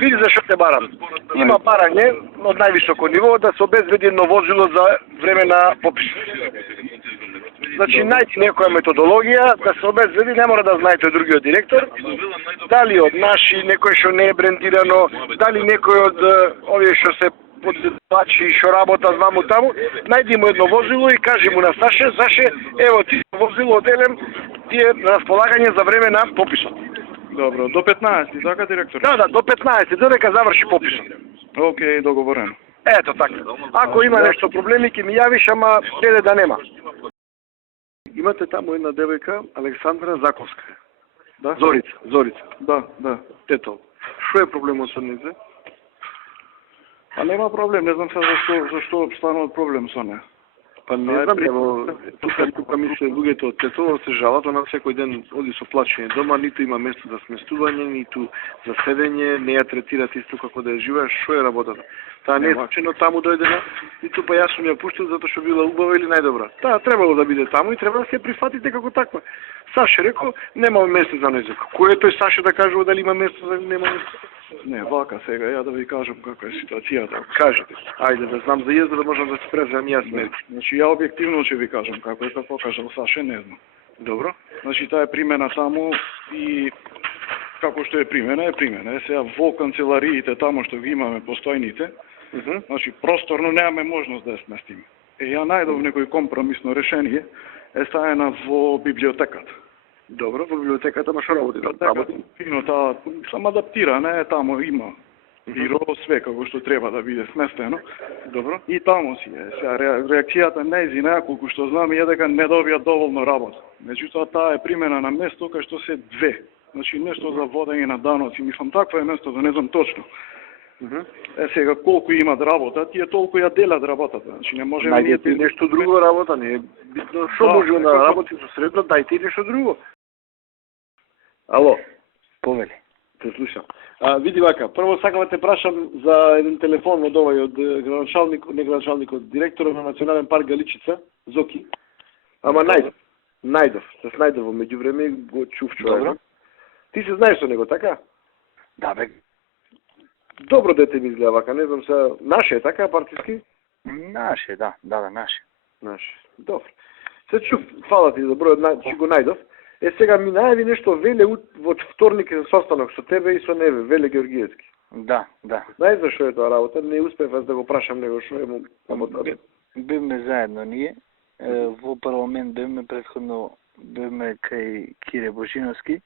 Види зашто те барам. Има барање од највисоко ниво да се обезбеди едно возило за време на попис. Значи, најти некоја методологија да се обезбеди, не мора да знае тој другиот директор, дали од наши, некој што не е брендирано, дали некој од овие што се поддавачи што работат ваму таму, најди му едно возило и кажи му на Саше, ево ти возило оделем, ти е на располагање за време на пописот. Добро, до 15, така директор? Да, до 15, додека заврши пописот. Океј, договорено. Ето така. Ако има нешто проблеми, ќе ми јавиш, ама седе да нема. Имате таму една девојка, Александра Заковска. Да? Зорица. Да. Тето. Што е проблемот со нејзе? Па нема проблем, не знам сега зашто станува проблем со неја. Па не знам, ево, тука мисле луѓето од Тетово се жалат, она секој ден оди со плачење дома, ниту има место за сместување, ниту за седење, не ја третират исто како да ја живееш, што е работата? Таа не е случајно таму дојдена, ниту па јас сум ја пуштил затоа што била убава или најдобра. Таа требало да биде таму и треба да се ја прифатите како таква. Саше рекол, нема место за нејзе. Кој е тој Саше да кажува дали има место за нема место? Не, вака сега, ја да ви кажам каква е ситуацијата. Кажете. Ајде да знам за језда да можам да се преземам јас мерки. Значи, ја објективно ќе ви кажам како е, како кажал Саше, не знам. Добро. Значи, таа е примена таму и како што е примена. Сега во канцелариите таму што ги имаме постојните, значи просторно немаме можност да ја сместиме. Ја најдов некој компромисно решение, е ставена во библиотеката. Добро, во библиотеката, ма што работи? Работи. Фино, таа само адаптира, не, таму има биро, све како што треба да биде сместено. Добро. И таму си е. Сега реакцијата нејзина, колку што знам, е дека не добија доволно работа. Меѓутоа, таа е примена на место кај што се две. Значи, нешто за водење на даноци. Мислам, таква е место, да не знам точно. Сега, колку имат работа, тие толку ја делат работата. Значи, не можеме најдете нешто друго работа, не е битно. Што може да работи со средно, дајте и нешто друго. Ало. Повели. Те слушам. Види вака, прво сакам да те прашам за еден телефон од овој од градоначалникот, директорот на Национален парк Галичица, Зоки. Ама најдов, се најдов во меѓувреме го чув човек. Ти се знаеш со него, така? Да, бе. Добро дете ми изгледа вака, не знам се, наше е така, партиски? Наше, да, наше. Наше, добро. Се чув, фала ти за бројот, че го најдов. Сега ми најави нешто Веле во вторник за состанок со тебе и со Неве, Веле Георгиевски. Да. Знаеш зашо е тоа работа? Не успев аз да го прашам него што е му работа. Бивме заедно ние, во парламент бивме претходно, бивме кај Кире Божиновски,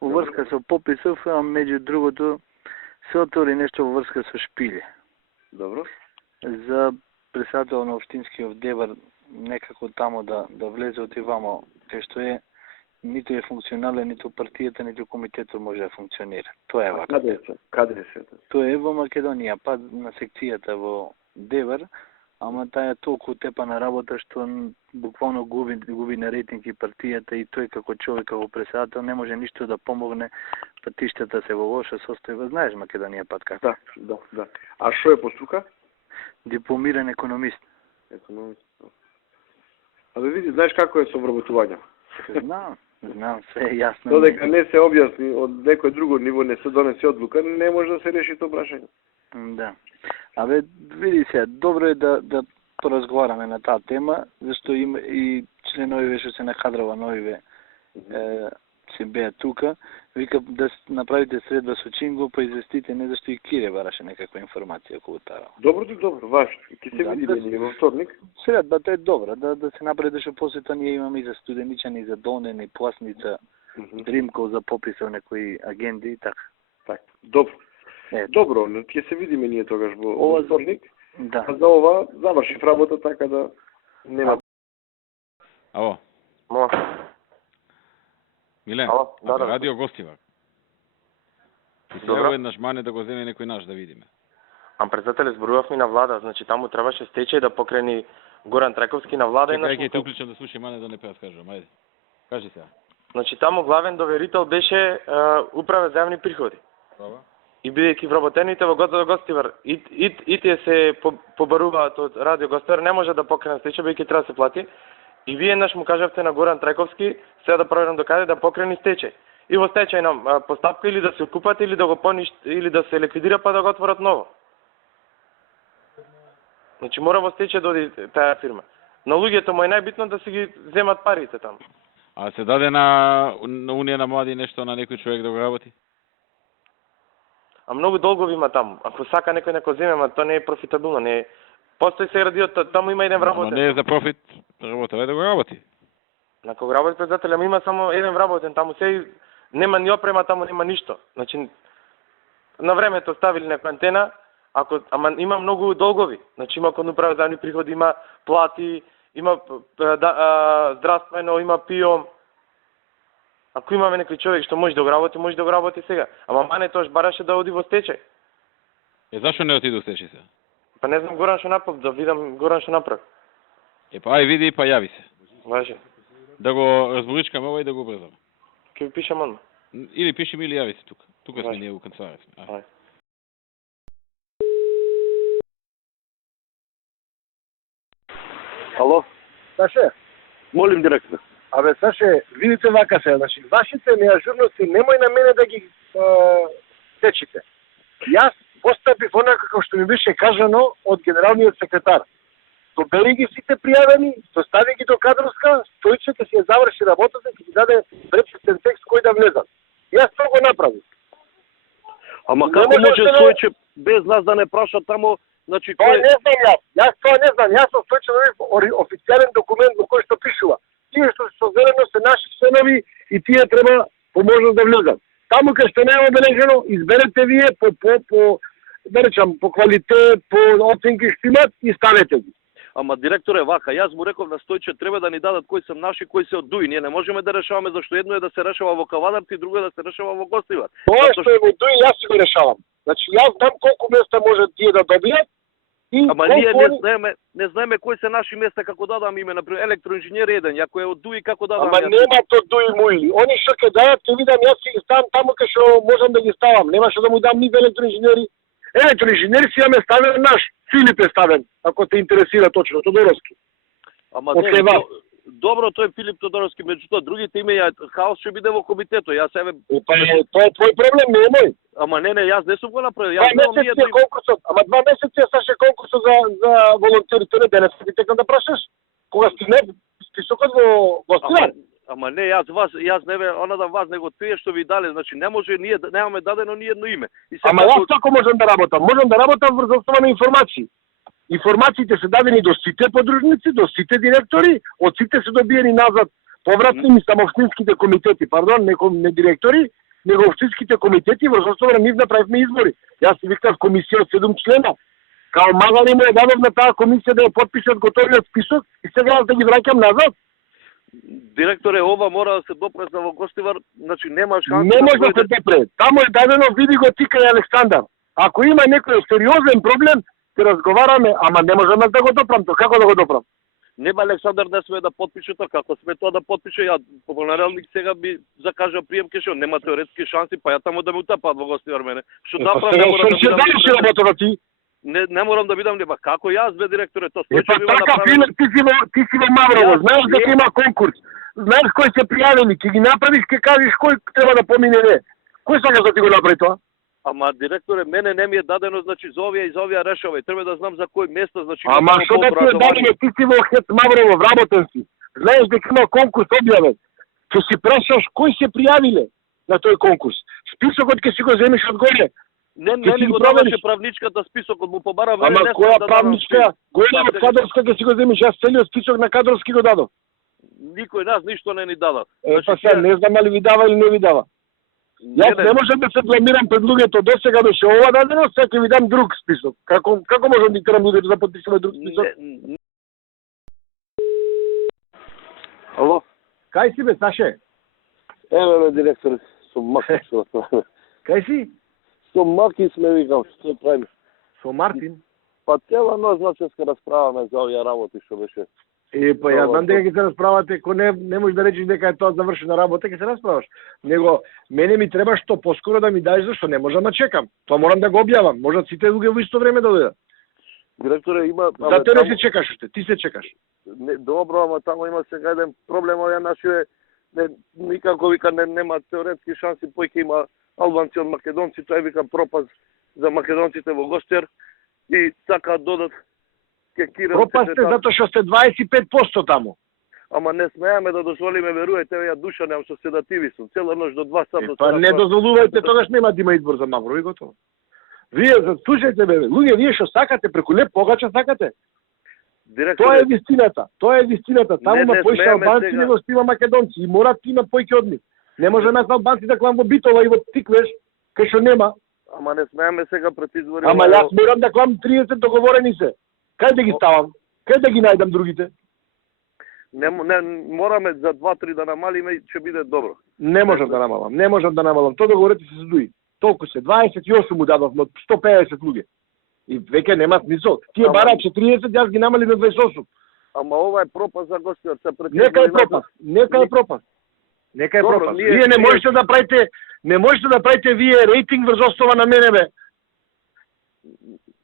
во врска со пописов, а меѓу другото се отвори нешто во врска со Шпиле. Добро. За председател на општинскиот Дебар некако тамо да влезе од Ивамо, кај што е ниту е функционален, ниту партијата, ниту комитетот може да функционира. Тоа е вака. Каде е се? Тоа е во Македонија, па на секцијата во Девар, ама таа е толку тепана работа што буквално губи на рейтинг и партијата и тој како човек, како председател не може ништо да помогне, патиштата се во лоша состојба. Знаеш Македонија пат како? Да. А што е постука? Дипломиран економист. Абе види, знаеш како е со вработување? Знам, се е јасно. Додека не се објасни од некој друго ниво, не се донесе одлука, не може да се реши тоа прашање. Да. Абе, види се, добро е да поразговараме на таа тема, зашто има и членови што се накадрува новиве се беа тука. Вика да направите средба со Чинго, па известите не зашто и Кире бараше некаква информација околу таа. Добро, важно. Ќе се видиме ние во вторник. Средба тоа е добра, да се направи што после тоа ние имаме и за Студеничани, и за Долнен, и Пласница, Дримков за пописов некои агенди и така. Така. Добро, ќе се видиме ние тогаш во вторник. Да. А за ова заврши работа така да нема. Ало. Милен, радио гостива. И сега еднаш мане да го земе некој наш да видиме. Председателе, зборувавме на влада, значи таму требаше стечај да покрени Горан Траковски на влада. Чекај, ќе те уклучам да слушам мане да не преаскажам, ајде. Кажи сега. Значи таму главен доверител беше управа за јавни приходи. И бидејќи вработените во Гостивар и тие се побаруваат од радио Гостивар, не може да покренат стечај, бидејќи треба да се плати. И вие еднаш му кажавте на Горан Траковски, сега да проверам докаде да покрени стечај. и во стечајна постапка или да се купат или да го или да се ликвидира па да го отворат ново. Значи мора во стечај да оди таа фирма. На луѓето му е најбитно да се ги земат парите таму. А се даде на Унија на млади нешто на некој човек да го работи? А многу долгови има таму. Ако сака некој neko земе, ма тоа не е профитабилно, не е. Постои се градиот, таму има еден вработен. Но не е за профит, работа да го работи. На кога работи председател, ама има само еден вработен, таму се нема ни опрема, таму нема ништо. Значи на времето ставили некоја антена, ама има многу долгови. Значи има кон управа за приходи, има плати, има здравствено, има ПИО. Ако имаме некој човек што може да го работи сега. Ама мане тоаш бараше да оди во стечај. Зашо не отиду стечај се? Па не знам Горан што направи, да видам Горан што направи. Па ај види и па јави се. Важе. Да го разборичкаме ова и да го брзаме. Ке ви пишам одма. Или пишем или јави се тука. Тука сме ние у канцеларија. Ај. Ало? Саше? Молим директор. Абе, Саше, видите вака се, значи, вашите неажурности немој на мене да ги течите. Јас постапив онака како што ми беше кажано од генералниот секретар. Собери ги сите пријавени, достави ги до кадровска, Стојче ќе си ја заврши работата, ќе ги даде пречистен текст кој да влезат. Јас тоа го направив. Ама како може Стојче без нас да не праша тамо, значи тоа не знам јас. Јас тоа не знам. Јас со Стојче добив официјален документ во кој што пишува. Тие што се соверено се наши членови и тие треба по можност да влезат. Таму кај што не е обележено, изберете вие да речам, по квалитет, по оценки што имат и ставете ги. Ама директоре вака, јас му реков на Стојче треба да ни дадат кои се наши, кои се од Дуи. Ние не можеме да решаваме зашто едно е да се решава во Кавадарци и друго е да се решава во Гостивар. Тоа што е во Дуи јас си го решавам. Значи јас знам колку места може тие да добијат. Ама ние не знаеме кои се наши места како дадам име, например електроинженер еден, ако е од Дуи како дадам. Ама нема то Дуи муили. Они што ќе дадат, ќе видам јас ќе ги ставам таму кај што можам да ги ставам. Нема што да му дам нив електроинженери. Електроинженери си имаме ставен наш, Филип е ставен, ако те интересира точно, Тодоровски. Ама не, добро, тој Филип Тодоровски, меѓутоа другите имеја хаос ќе биде во комитетот. Јас еве тоа е твој проблем, не е мој. Ама не, јас не сум го направил. Јас немам ние конкурсот, ама 2 месеци Саше конкурсот за волонтерите, не денес ти текам да прашаш? Кога стигне списокот во Гостивар? Ама не, јас не вас него тие што ви дале, значи не може ние немаме дадено ни едно име. Ама јас како можам да работам? Можам да работам врз основа на информации. Информациите се дадени до сите подружници, до сите директори, од сите се добиени назад повратни ми само општинските комитети, не директори, него општинските комитети, врз основа на нив направивме избори. Јас си викнав комисија од 7 члена. Као магали му дадов на таа комисија да ја подпишат готовиот список и сега јас да ги враќам назад. Директоре, ова мора да се допрезна во Гостивар, значи нема шанса. Не може да се допре. Таму е дадено, види го ти кај Александар. Ако има некој сериозен проблем, ќе разговараме, ама не можам да го допрам тоа. Како да го допрам? Нема Александар не смее да подпише тоа, како сме тоа да подпише, ја по генералник сега би закажа прием кешо, нема теоретски шанси, па ја таму да ме утапат во Гостивар мене. Што да правам? Што работата ти? Не морам да бидам нема. Како јас бе директоре, тоа Е па така, Филип, ти си во Маврово, знаеш дека има конкурс. Знаеш кои се пријавени, ќе ги направиш, ќе кажеш кој треба да помине не. Кој сакаш да ти го направи тоа? Ама директоре, мене не ми е дадено, значи за овие и за овие решавај. Треба да знам за кој место, значи. Ама што да ти е дадено, ти си во Хец Маврово, вработен си. Знаеш дека има конкурс објавен. Ќе си прашаш кои се пријавиле на тој конкурс. Списокот ќе си го земеш од горе. Не ни го даваше правничката списокот, му побара време. Ама која правничка? Горе од кадровска ќе си го земеш, јас целиот список на кадровски го дадов. Никој нас ништо не ни дава. Па сега не знам дали ви дава или не ви дава. Јас не можам да се бламирам пред луѓето, досега беше ова дадено, сега ќе ви дам друг список. Како можам да терам луѓето да подпишуваме друг список? Ало? Кај си бе, Саше? Еве директор, со Маки со. Кај си? Со Маки сме викам, што правиме? Со Мартин? Па цела ноќ ноческа расправаме за овие работи што беше. Па ја знам дека ќе се расправате, ако не можеш да речеш дека е тоа завршена работа, ќе се расправаш. Него мене ми треба што поскоро да ми дадеш, зашто не можам да чекам. Тоа морам да го објавам. Можат сите луѓе во исто време да дојдат. Директоре има За тебе не се чекаш уште, ти се чекаш. Не, добро, ама таму има сега еден проблем, овие наши никако вика нема теоретски шанси, појќе има албанци од македонци, тоа е вика пропаст за македонците во Гостивар и сакаат додат кекира. Пропасте затоа што сте 25% таму. Ама не смееме да дозволиме, веруете, ја душа немам со седативи сум, цела ноќ до 2 сата. Па не дозволувајте, тогаш нема да има избор за Мавро и готово. Вие слушајте бе, луѓе, вие што сакате преку леп погача сакате. Тоа е вистината. Тоа е вистината. Таму има поише албанци него што има македонци и морат да има поиќе од нив. Не може нас албанци да клам во Битола и во Тиквеш, кај што нема. Ама не смееме сега пред избори. Ама јас морам да клам 30 договорени се. Кај да ги ставам? Кај да ги најдам другите? Не, мораме за 2-3 да намалиме и ќе биде добро. Не можам да намалам, не можам да намалам. Тоа договорите се задуи. Толку се, 28 му дадов од 150 луѓе. И веќе нема смисол. Тие бараат 40, јас ги намали на 28. Ама ова е пропаст за Гостивар. Нека е пропаст. Нека е пропаст. Нека е пропаст. Вие не можете да правите, не можете да правите вие рейтинг врз основа на мене бе.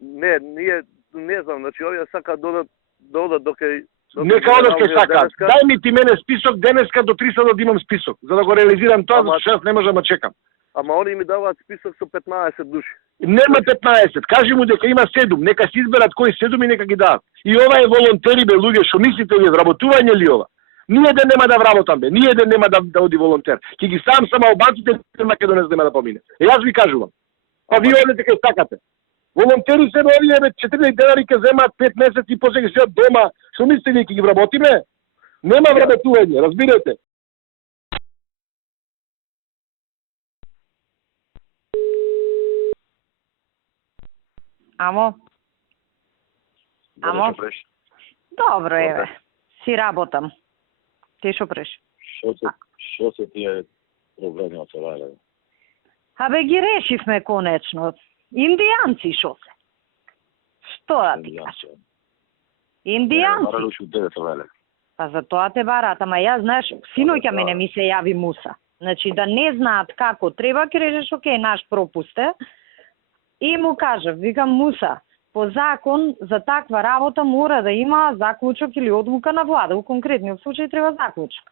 Не, ние не знам, значи овие сакаат да одат доке. Нека одат ке сакаат. Дај ми ти мене список денеска до 300 да имам список, за да го реализирам тоа, зашто јас не можам да чекам. Ама они ми даваат список со 15 души. Нема 15, кажи му дека има 7, нека се изберат кои 7 и нека ги дадат. И ова е волонтери бе луѓе, што мислите вие, вработување ли ова? Ние ден нема да вработам бе, ние ден нема да оди волонтер. Ќе ги ставам само албанците, македонец нема да помине. И јас ви кажувам. Па вие одете кај сакате. Волонтери се овие бе 4000 денари ќе земаат 5 месеци и после ќе седат дома. Што мислите вие ќе ги вработиме? Нема вработување, разбирате. Амо? Амо? Добро е, бе. Си работам. Ти шо преш? Што се тие проблеми од ова? Абе ги решивме конечно. Индијанци шо се? Што да ти кажам? Индијанци. Па за тоа те барат, ама ја знаеш, синоќа мене ми се јави Муса. Значи да не знаат како треба, ќе речеш окей, наш пропуст е. И му кажав, викам Муса, по закон за таква работа мора да има заклучок или одлука на влада. У конкретниот случај треба заклучок.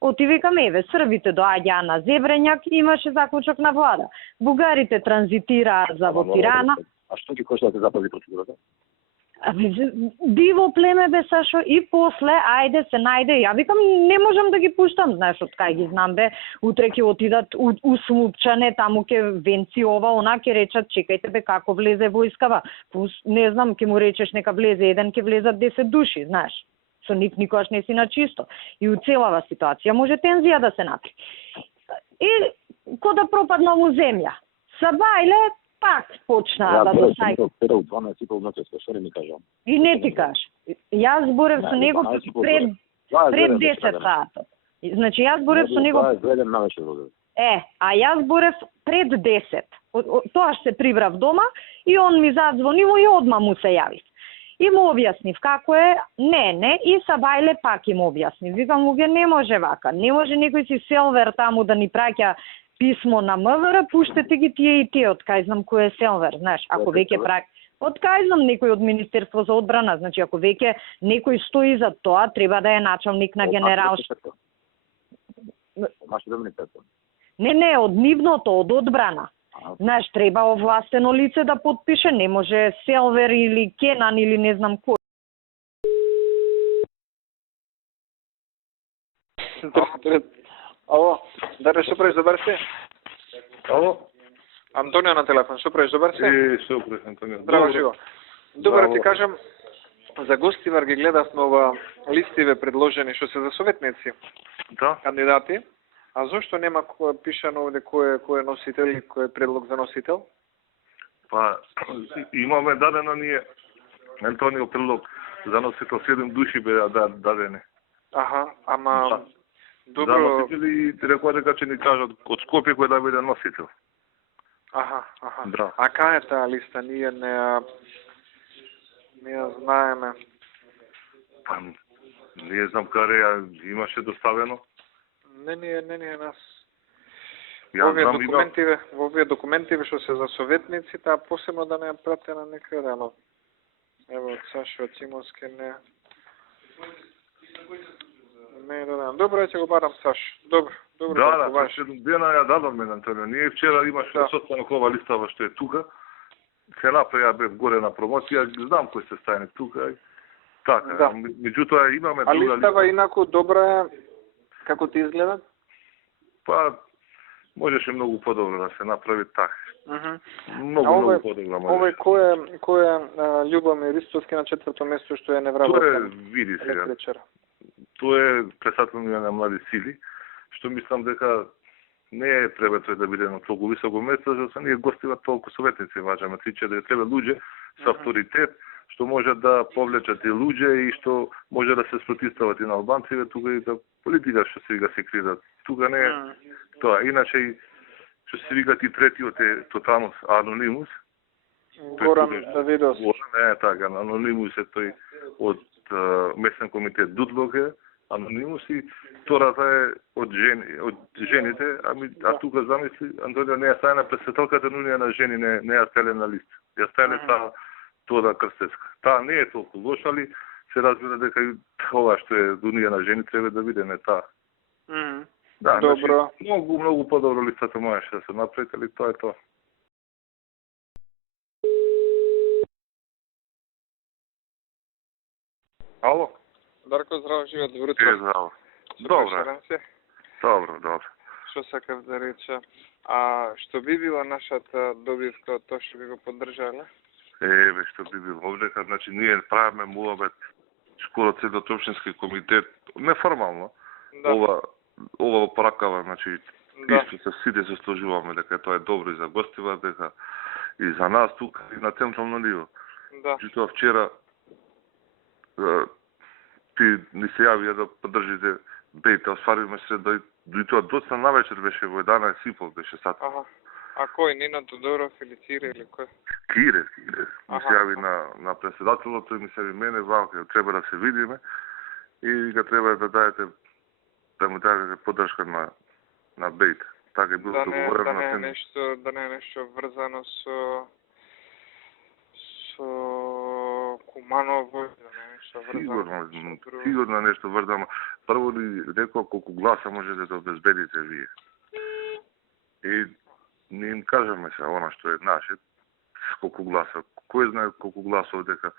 Оти викам, еве, србите доаѓаа на Зебрењак, имаше заклучок на влада. Бугарите транзитираа за во Тирана. А што ќе кошта да се запази процедурата? Диво племе бе, Сашо, и после, ајде се најде, ја викам, не можам да ги пуштам, знаеш, од кај ги знам бе, утре ќе отидат у Слупчане, таму ќе венци ова, она ќе речат, чекајте бе, како влезе војскава, не знам, ќе му речеш нека влезе еден, ќе влезат 10 души, знаеш, со нив никогаш не си на чисто. И у целава ситуација може тензија да се напри. И ко да пропадна во земја, Сабајле, пак почнаа да досајќа. И не ти кажа. Јас зборев со него пред 10 сата. Значи јас зборев со него. А јас зборев пред 10. Тоаш се прибрав дома и он ми задзвонил и одма му се јавив. И му објаснив како е, не, и Сабајле пак им објаснив. Викам, луѓе, не може вака, не може некој си селвер таму да ни праќа писмо на МВР, пуштете ги тие и тие, од кај знам кој е селвер, знаеш, ако веќе од кај знам некој од Министерство за одбрана, значи ако веќе некој стои за тоа, треба да е началник на генералштаб. Не, од нивното, од одбрана. Знаеш, треба овластено лице да потпише, не може селвер или Кенан или не знам кој. Ало, Даре, што правиш, добар си? Ало? Антонио на телефон, што правиш, добар си? Што правиш, Антонио? Здраво, живо. Добро ти кажам, за Гостивар ги гледавме ова листиве предложени што се за советници, кандидати, а зошто нема пишано овде кој е носител и кој е предлог за носител? Па, имаме дадено ние, Антонио, предлог за носител, 7 души беа дадени. Аха, ама... Добро. Да, носители рекоа дека ќе ни кажат од Скопје кој да биде носител. Аха. Да. А кај е таа листа? Ние не ја знаеме. Па, не знам каде ја имаше доставено. Не нас. Ја во овие документиве што се за советниците, а посебно да не ја пратена некаде, ама ево од Сашо Цимовски Не, да. Добро, ќе го барам Саш. Добро. Да, пред 7 дена ја дадам мен, Антонио. Ние вчера имаше состанок ова листава што е тука. Се направи, ја бев горе на промоција, знам кој се стане тука. Така, да. Меѓутоа имаме друга листа. А листава инаку добра е, како ти изгледа? Па, можеше многу подобро да се направи така. Многу подобро може. Овој кој е Љубомир Ристовски на 4-то место што е невработен? Тоа е, види сега. Тоа е председател на млади сили, што мислам дека не е треба тој да биде на толку високо место, за да се ние гостива толку советници, важаме 3-4, треба луѓе со авторитет, што може да повлечат и луѓе и што може да се спротивстават и на албанците, тука и да политика што се вика се крива. Тука не е тоа. Иначе што се вика и третиот е тотално анонимус. Горан Давидов. Не е така, анонимус е тој од местен комитет Дудлог е, анонимус и втората е од жените, а тука замисли, Антонио не ја стане председателката, но на жени не ја стеле на лист. Ја стане тоа Крстецка. Таа не е толку лоша, али се разбира дека и ова што е Унија на жени треба да биде не таа. Да, добро. Значи, многу подобро листата можеше да се направи, али тоа е тоа. Ало? Дарко, здраво, живот, добро утро. Здраво. Добро. Што сакав да рече? А што би била нашата добивка од тоа што би го поддржале? Еве, што би било овдека, значи ние правиме муабет скоро целиот општински комитет, неформално. Да. Ова поракава, значи исто се сите се сложуваме дека тоа е добро и за гостива, дека и за нас тука и на централно ниво. Да. Тоа вчера ти ни се јавија да поддржите бејта, осваривме се и тоа доста навечер беше во 11:30 беше сат. А кој, Нина Тодоров или Цире или кој? Кире. Ми се јави на председателот, тој ми се јави мене, вака, треба да се видиме и га треба да дадете, да му дадете поддршка на бејт. Така е било договорено на тема. Да не е нешто врзано со Куманово, да не е нешто врзано. Сигурно нешто врзано. Прво ли рекол колку гласа можете да обезбедите вие. И не им кажаме се она што е наше, колку гласа. Кој знае колку гласов дека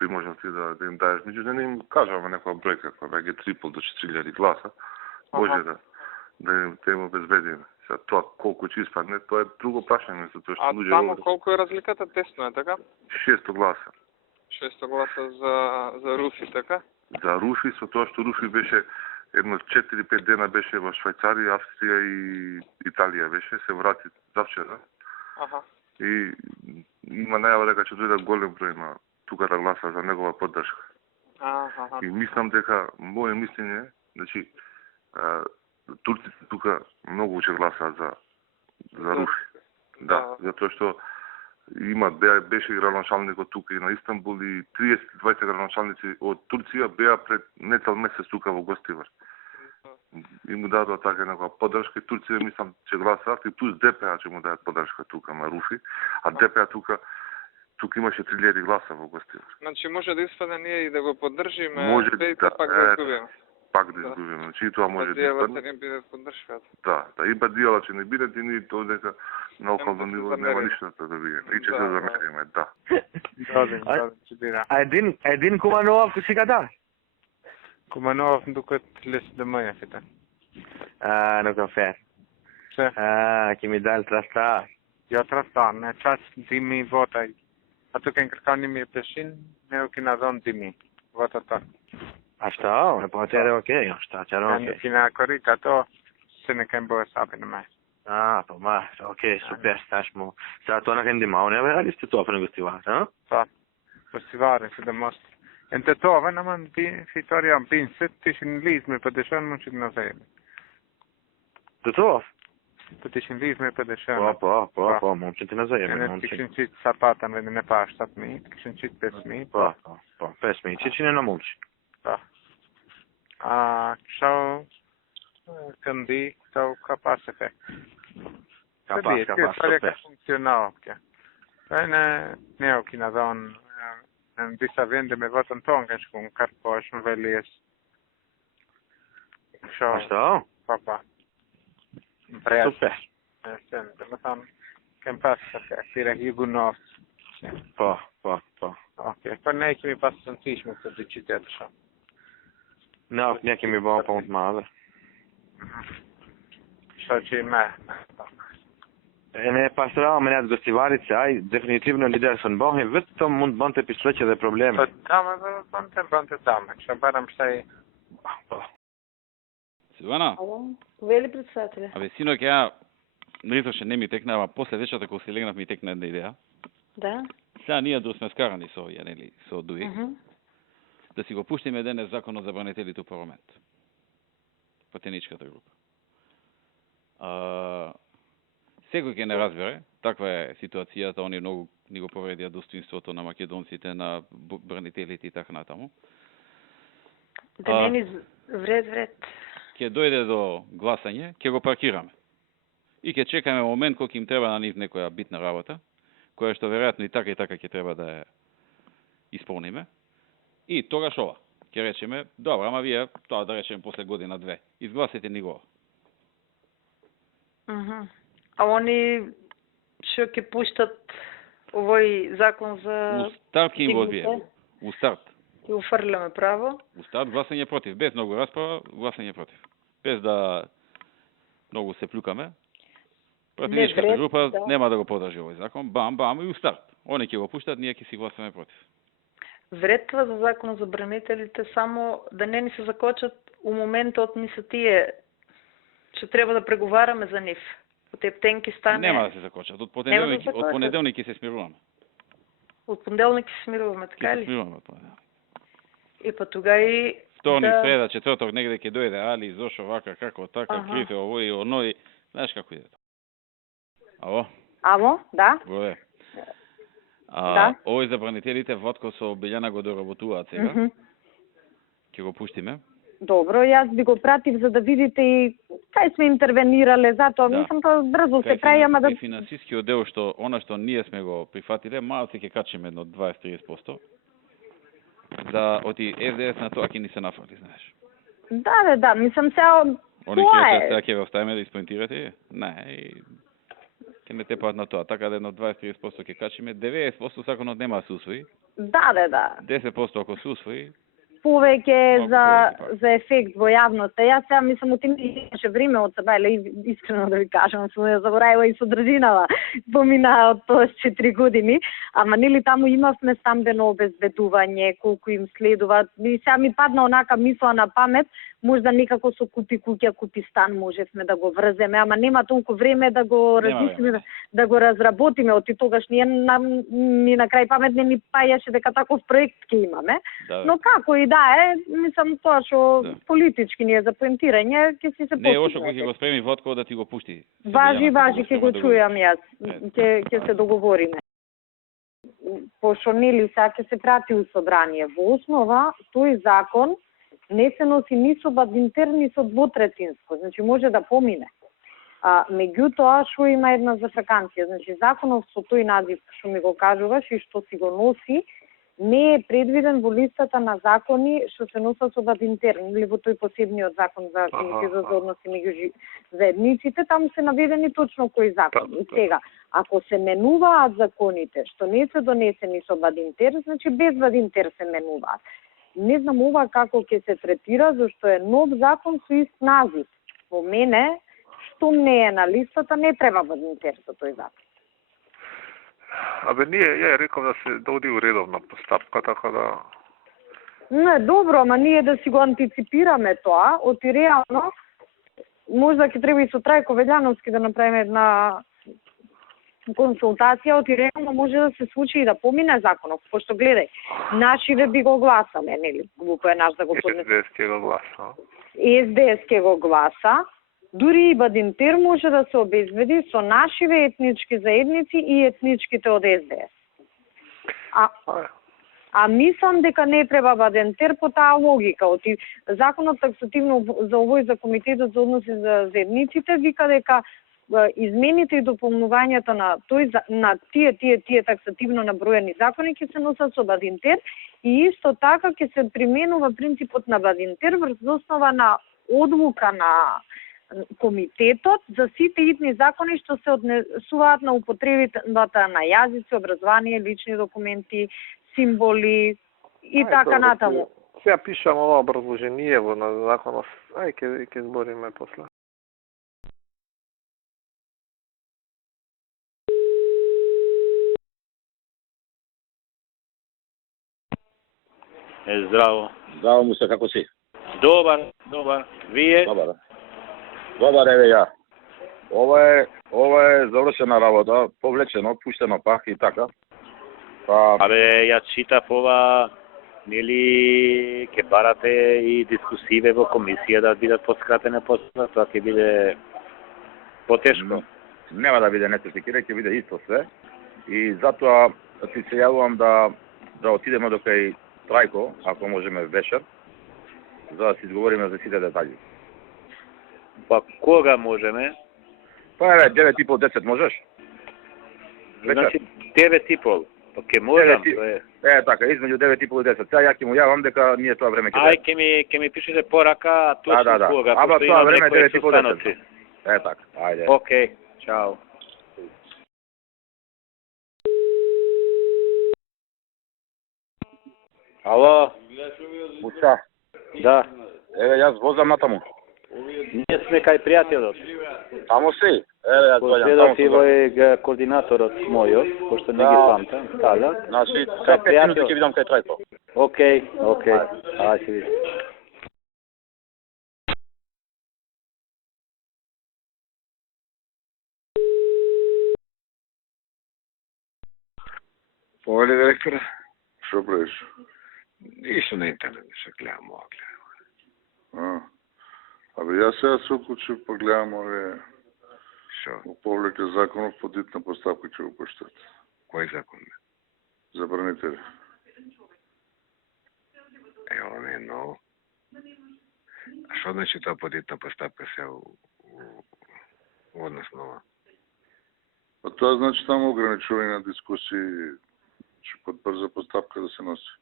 би можел ти да им даеш. Меѓутоа не им кажаме некоја бројка, која веќе 3,5 до 4,000 гласа. Може да им обезбедиме. Тоа колку ќе испадне, тоа е друго прашање, затоа што луѓе. А тамо колку е разликата? Тесно е, така? 600 гласа. 600 гласа за Руфи, така? За Руфи, со тоа што Руфи беше едно 4-5 дена беше во Швајцарија, Австрија и Италија беше, се врати завчера. И има најава дека ќе дојде голем број на тука да гласа за негова поддршка. И мислам дека моје мислење, значи турците тука многу ќе гласаат за Руфи. Да, затоа што беше градоначалникот тука и на Истанбул и 30-20 градоначалници од Турција беа пред нецел месец тука во Гостивар. И му дадоа така некоја поддршка и Турција мислам ќе гласаат и плюс ДПА ќе му дадат поддршка тука на Руфи, а ДПА тука имаше 3000 гласа во Гостивар. Значи може да испадне ние и да го поддржиме, може да пак да изгубиме. Пак да изгубиме. Значи и тоа може да испадне. Да не биде поддршката. Да, и бадијала ќе не бидат и ние тоа дека на околно ниво нема ништо да видиме. И ќе се замериме, да. А един Куманов си када? Куманов докато лес да мая фета. No caffè. Che mi dà il trastar. Ja trastar, ne čas dimi votaj. A tu kad krkani mi je pešin, ne ukina zon dimi. Vota to. A šta? Ne potere okej, šta će on? Ne ukina korika to, se nekaj bo sabene me. Pa ma, okej, super, stašmo. Sad to na kendima, ne ali ste to prego stivare, no? Pa, postivare se da most. Inte to, va naman fitoria pinset, tishin liz me padešan mučit na zajebe. Готов? Потичен лиз ме падешан. Па, момчето на заеме, момчето. Кишенчит сапата не паштат ми, кишенчит песми. Па, песми, чичине на момче. Па. А, шау, канди, шау капасефе. Капасефе. Функционал, ке. Не окина зон, дisa vende me votan tongas con carpoș, nu velies. Što? Papa. Super. مثلا كان باس كثيرا يقولون Po. اوكي فنيك مي باس سنتيش من تدجيتات شو Nou, neki mi bo pomoć malo. Što će me? Ne, pa strava me od gostivarice, aj, definitivno lider son bohni, već to mund bante pisleće da probleme. Pa tamo, bante tamo, što barem šta Силвана, Вели председателя. абе синок ја нарисуваше не ми текна, а после вечерта кога се легнав ми текна една идеја. Да. Сега ние да сме скарани со овие, нели, со Дуик. Да си го пуштиме денес законот за бранителите у парламент. Патеничката група. Секој ќе не разбере, таква е ситуацијата, они многу ни го повредија достоинството на македонците, на бранителите и така натаму. Да не ни вред. Ќе дојде до гласање, ќе го паркираме. И ќе чекаме момент кога им треба на нив некоја битна работа, која што веројатно и така ќе треба да ја исполниме. И тогаш ова, ќе речеме, добро, ама вие, тоа да речеме после година-две, изгласите ни го. А они што ќе пуштат овој закон за... У старт ќе им го одбиеме. У старт. Ќе уфрлиме право. У старт гласање против, без многу расправа, гласање против. Без да многу се плюкаме. Пратеничката група нема да го подржи овој закон, бам, и у старт. Они ќе го пуштат, ние ќе си гласаме против. Вредства за закон за бранителите само да не ни се закочат у моментот мисля тие че треба да преговараме за нив. Од ептенки стане... Нема да се закочат. Од понеделник ќе се смируваме. Од понеделник ќе се смируваме, така ли? Ќе се смируваме од понеделник. И па тога и... Вторник, среда, четврток, негде ќе дојде, али, зошо, вака, како, така, крите, овој и оној. Знаеш како иде? Ало, да. Горе. Да. Овој за бранителите, Ватко со Белјана го доработуваат сега. Ќе го пуштиме. Добро, јас би го пратив за да видите и кај сме интервенирале, затоа мислам тоа брзо се прави, ама да... Кај финансискиот дел што она што ние сме го прифатиле, малце ќе качиме едно 20-30%. Да оти СДС на тоа ќе ни се нафрли, знаеш. Да, мислам сега Они тоа ќе ве оставиме да испоинтирате? Не, ќе не тепаат на тоа, така да едно 20-30% ќе качиме, 90% законот нема да се усвои. Да. 10% ако се усвои, повеќе за ефект во јавноста. Јас сега мислам од имаше време од себе, искрено да ви кажам, сум ја заборавила и содржинава помина од тоа 4 години, ама нели таму имавме стамбено обезбедување, колку им следуваат. И сега ми падна онака мисла на памет, можда некако со купи куќа, купи стан можевме да го врземе, ама нема толку време да го размислиме, да го разработиме. Оти тогаш ни на крај памет не ми пајаше дека таков проект ќе имаме. Но како и мислам тоа што политички ни е за поентирање, ќе си се постигне. Не, ошо кој ќе го спреми Вотко да ти го пушти. Важи, ќе го чујам јас. Ќе се договориме. Пошто нели сега ќе се прати у собрание. Во основа, тој закон не се носи ни со бадинтер, ни со двотретинско. Значи може да помине. Меѓутоа, што има една зафраканција. Значи законов со тој назив што ми го кажуваш и што си го носи, не е предвиден во листата на закони што се носат со бадинтер, или во тој посебниот закон за за односи меѓу заедниците, таму се наведени точно кој закон. И сега, ако се менуваат законите што не се донесени со бадинтер, значи без бадинтер се менуваат. Не знам ова како ќе се третира, зашто е нов закон со ист назив. Во мене, што не е на листата, не треба бадинтер со тој закон. Абе, ја реков да се доди уредовна постапка, така да... Не, добро, ама ние да си го антиципираме тоа, оти реално, можда ќе треба и со Трајко Велјановски да направиме една консултација, оти реално може да се случи и да помине законов, пошто гледај, нашиве би го гласаме, нели, глупо е наш да го поднесе. СДС ќе го гласа. СДС ќе го гласа, дури и бадинтер може да се обезбеди со нашиве етнички заедници и етничките од СДС. А мислам дека не треба бадинтер по таа логика. Оти законот таксативно за овој за комитетот за односи за заедниците вика дека измените и дополнувањето на тие таксативно наброени закони ќе се носат со бадинтер и исто така ќе се применува принципот на бадинтер врз основа на одлука на комитетот за сите итни закони што се однесуваат на употребата на јазици, образование, лични документи, символи и така натаму. Сега пишам ова образложението на законов. Ќе збориме после. Здраво. Здраво, Мусе, како си? Добар. Вие? Добар, еве ја. Ова е завршена работа, повлечено, пуштено пак и така. Абе, ја читав ова, нели ќе барате и дискусиве во комисија да бидат подскратени после, тоа ќе биде потешко. Нема да биде нетефикира, ќе биде исто све. И затоа ти се јавувам да отидеме до кај Трајко, ако можеме вечер, за да си изговориме за сите детали. Па кога можеме? Па еве 9:30-10 можеш? Значи 9:30. Па ќе можам. Така, измеѓу 9:30 и 10. Сега ја ќе му јавам дека ние тоа време ќе. Ќе ми пишете порака точно кога, Аба тоа време 9:30. Така, ајде. Океј, чао. Ало? Муца. Да. Еве јас возам натаму. Ние сме кај пријателот. Таму си? Еве јас доаѓам. Последов и овој координаторот мојот, пошто не ги памтам. Да. Значи, за 5 минути ќе видам кај Трајко. Океј. Ајде ќе видим. Повели директора? Што правиш? Ништо на интернет, што гледам ова. Абе, јас сега се уклучив, па гледам овие... Шо? Во повлеке законов по дитна поставка ќе го поштат. Кој закон? Забранители. Ова не е ново. А што значи тоа по дитна поставка се однос нова? Па тоа значи само ограничување на дискусии, че под брза поставка да се носи.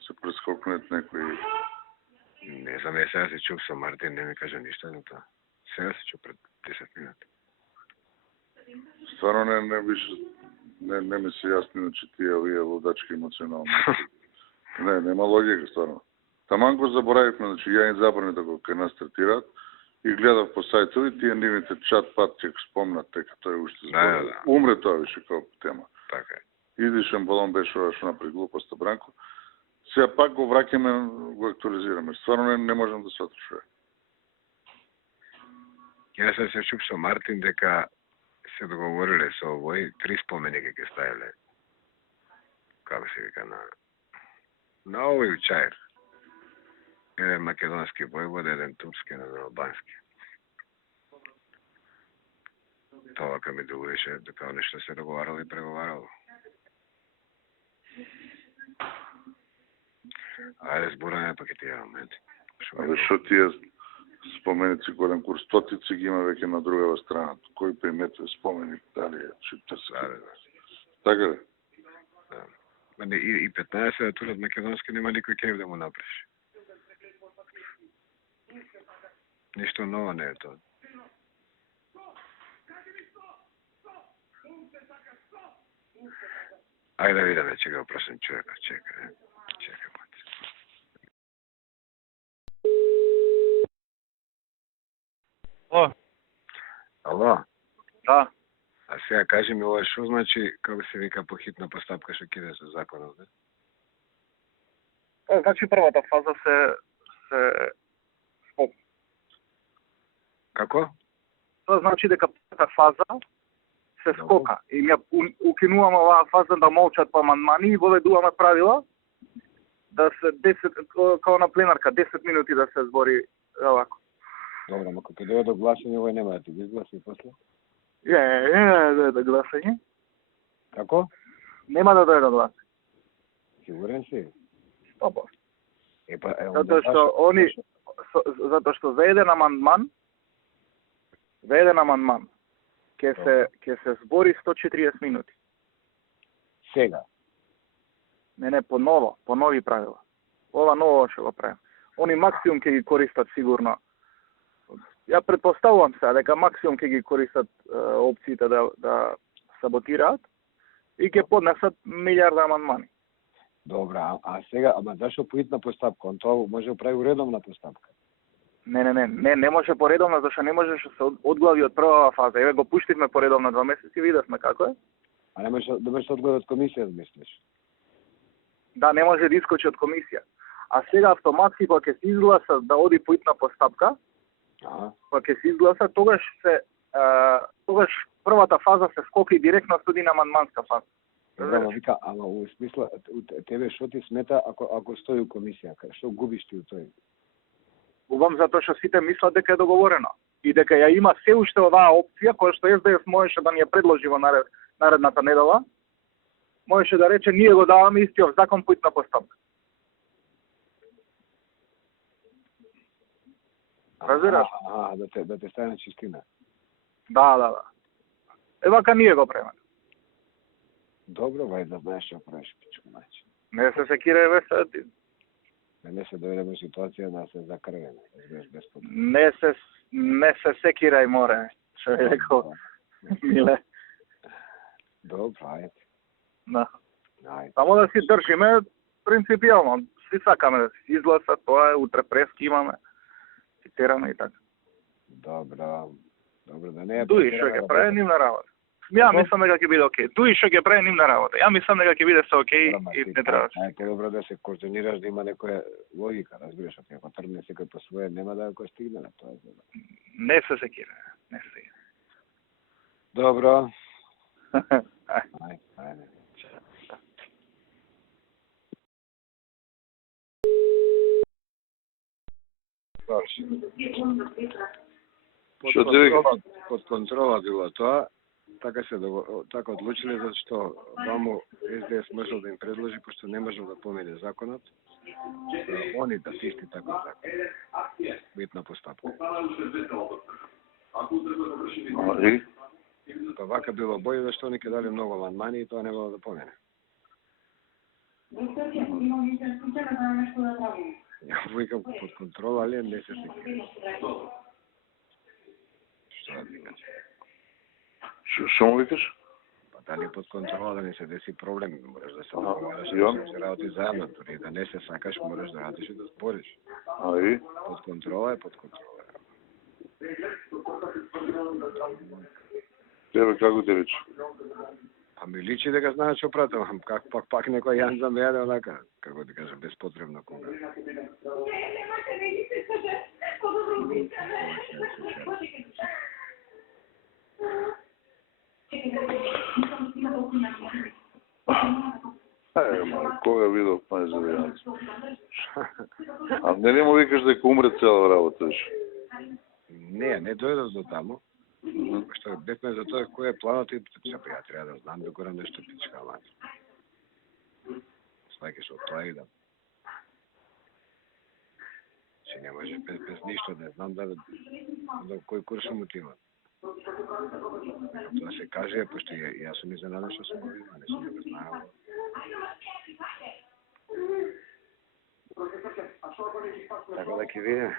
Се прескокнат некои... Не знам, сега се чук со Мартин, не ми кажа ништо за тоа. Сега се чук пред 10 минути. Стварно не ми се јасни, че тие овие лудачки емоционални. Нема логика, стварно. Таман го заборавивме, значи ја им забрани да го кај нас третираат и гледав по сајтови, тие нивните чат-пат ќе спомнат, дека тој уште збори. Умре тоа више како тема. Така е. Идишен балон беше ова што напред глупоста Бранко. Сега пак го враќаме, го актуализираме. Стварно не можам да сватам што е. Јас се чук со Мартин дека се договориле со овој 3 споменики ќе ставиле. Како се вика на овој учајер. Еден македонски војвода, еден турски, еден албански. Тоа ка ми делуваше дека нешто се договарало и преговарало. Ајде збораме па ќе ти ја момент. Абе што тие споменици голем курс, стотици ги има веќе на другава страна. Кој приметува споменик, дали е шиптерски? Така ли? Да. И 15 да турат македонски нема никој кеј да му напреш. Ништо ново не е тоа. Ајде да видиме, че го просим човека, чека. Ало? Да. А сега кажи ми ова што значи, како се вика по хитна постапка што киде со законот, не? Значи првата фаза се Како? Тоа значи дека првата фаза се скока. И ја укинуваме оваа фаза да молчат по амандмани и воведуваме правила да се 10 како на пленарка 10 минути да се збори овако. Добро, ако ќе дојде до гласање, овој нема да ти ги изгласи после? Дојде до гласање. Како? Нема да дојде до гласање. Сигурен си? 100%. Затоа што за еден амандман ќе се збори 140 минути. Сега? Не, по нови правила. Ова ново ќе го правим. Они максимум ќе ги користат сигурно ја претпоставувам сега дека максимум ќе ги користат опциите да саботираат и ќе поднесат милиарда амандмани. Добра, а сега, ама зашо по хитна постапка? Он тоа може да прави уредовна постапка. Не може поредовна, зашто не можеше да се одглави од првава фаза. Еве го пуштивме поредовна 2 месеци, видовме како е. А не може да се одглави од комисија, мислиш? Да, не може да искочи од комисија. А сега автоматски кога ќе се изгласа да оди по хитна постапка, кога ќе се изгласа, тогаш првата фаза се скоки директно со една амандманска фаза. Да, вика, ама у смисла, тебе што ти смета ако стои у комисија? Што губиш ти у тој? Губам затоа што сите мислат дека е договорено и дека ја има се уште оваа опција која што СДС можеше да ни ја предложи во наредната недела. Можеше да рече ние го даваме истиот закон по хитна постапка. Разбираш? Да те стане чистина. Да. Вака ние го правиме. Добро, вај да знаеш што правиш, пичко мајче. Не се секирај ве сега ти. Не се дојдеме ситуација да се закрвеме, без потребно. Не се секирај, море, што е рекол Миле. Добро, ајде. Да. Само да си држиме принципијално. Си сакаме да се изгласа, тоа е, утре прески имаме. Цитираме и така. Добро, да не е... Дуи што ќе прави нивна работа. Ја мислам дека ќе биде окей. Дуи што ќе прави нивна работа. Ја мислам дека ќе биде се окей и не треба. Ајде добро да се координираш, да има некоја логика, разбираш, ако тргне секој по свое, нема да го стигне на тоа. Не се секира, не се секира. Добро. Ајде. Под контрола било тоа, така одлучиле зашто ваму СДС можел да им предложи, пошто не можел да помине законот, они да се исти таков закон. Битна постапка. Па вака било бој, зашто они ќе дали многу амандмани и тоа не било да помине. Ја викам под контрола, али не се секира. Што да викаш? Што му викаш? Па дали под контрола да не се деси проблем, можеш да се договараш, да се работи заедно, дори да не се сакаш, можеш да радиш и да спориш. Под контрола е под контрола. Тебе како ти рече? А ми личи дека знаеш што пратам, пак некој Јан за ме јаде онака, како ти кажам, безпотребно кога. Кога видов мај за Јан? А не му викаш дека умре цела работа? Не дојдов до таму. Што бевме за тоа кој е планот и ја треба да знам да горам нешто пичка мати. Сваќаш од тоа идам. Че не може без ништо да знам да кој курс му отива. Тоа се каже, пошто јас сум изненадан што сум овие, не сум го знаел. Така да ќе видиме.